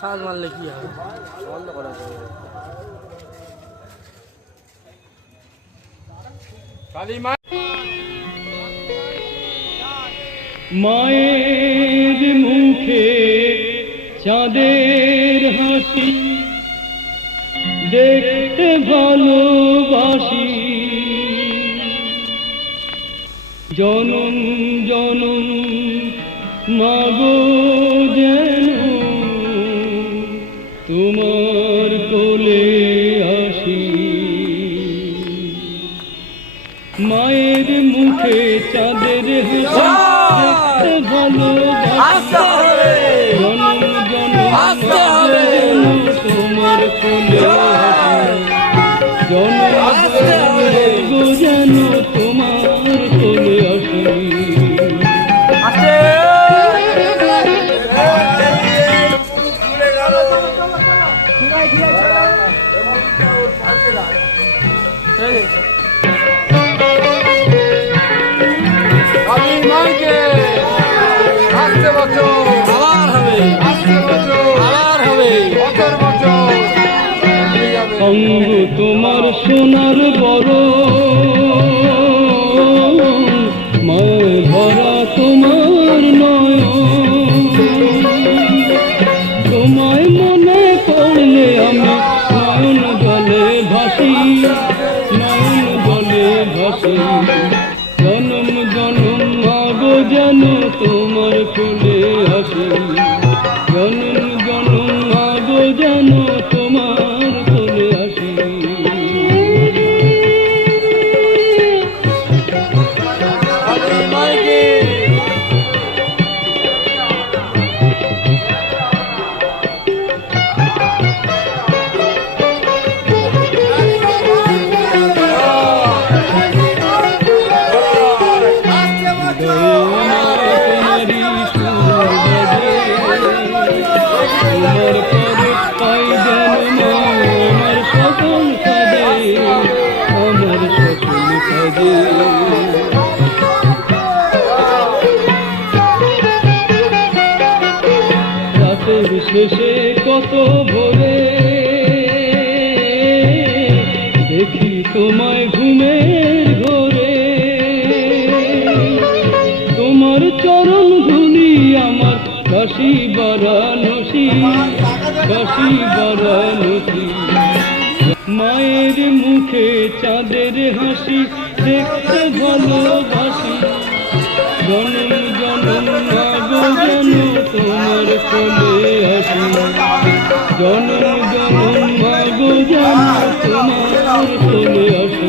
খাল মারলে কি হবে? বন্ধ করা মায়ের মুখে চাঁদের হাসি দেখতে ভালোবাসি, জনম জনম মাগো যেন তোমার কোলে আসি। মায়ের মুখে চাঁদের হাসি দেখতে ভালোবাসি, জনম জনম যেন তোমার কোলে আসি, জনম যেন তোমার কোলে আসি। অঙ্গ তোমার সোনার বড়, মা ভরা তোমার নয়ন, তোমায় মনে পড়লে আমি নয়ন জলে ভাসি, নয়ন জলে ভাসি, জনম জনম মাগো যেন তোমার কোলে আসি, জনম জনম মাগো যেন তোমার কোলে আসি। রাতের শেষে কত ভোরে দেখি তোমায় ঘুমের ঘোরে, তোমার চরণ ধুলি আমার কাশী বারাণসী, কাশী বারাণসী। মায়ের মুখে চাঁদের হাসি দেখতে ভালোবাসি, জনম জনম মাগো যেন তোমার কোলে আসি, জনম জনম মাগো যেন তোমার কোলে আসি।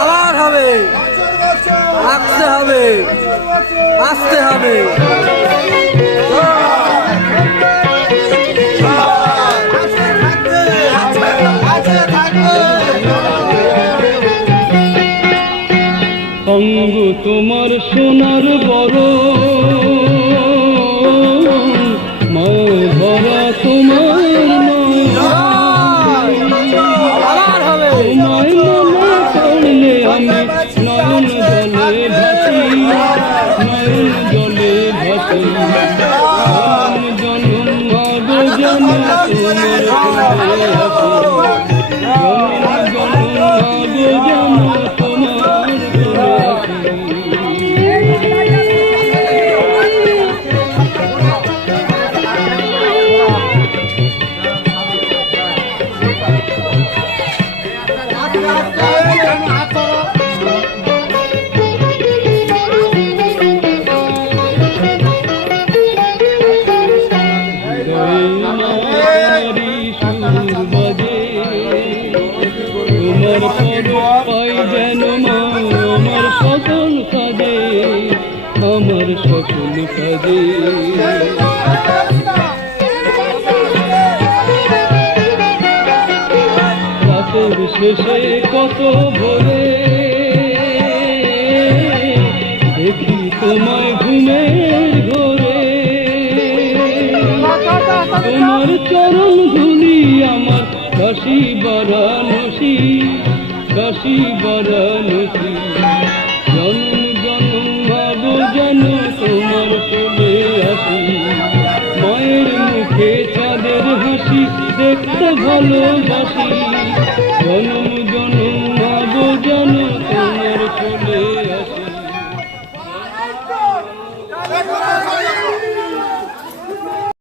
আবার হবে, আসতে হবে, আসতে হবে। অঙ্গ তোমার সোনার বড়, মা ভরা তোমার নয়ন, তোমায় মনে পড়লে আমি নয়ন জলে ভাসি, নয়ন জলে ভাসি, জনম জনম মাগো যেন তোমার কোলে আসি, জনম জনম মাগো যেন তোমার কোলে আসি। বাজে তোমার পদ পাই যেন মা আমার সকল কাজে আমার সকল কাজে রাতের শেষে কত ভোরে দেখি তোমায় ঘুমের ঘোরে তোমার চরণ ধুলি আমার কাশী বারাণসী কাশী বারাণসী জন্ম জন্ম ভাবো যেন তোমার কোলে আসি মায়ের মুখে চাঁদের হাসি দেখতে ভালোবাসি জন্ম জন্ম ভাবো যেন তোমার কোলে আসি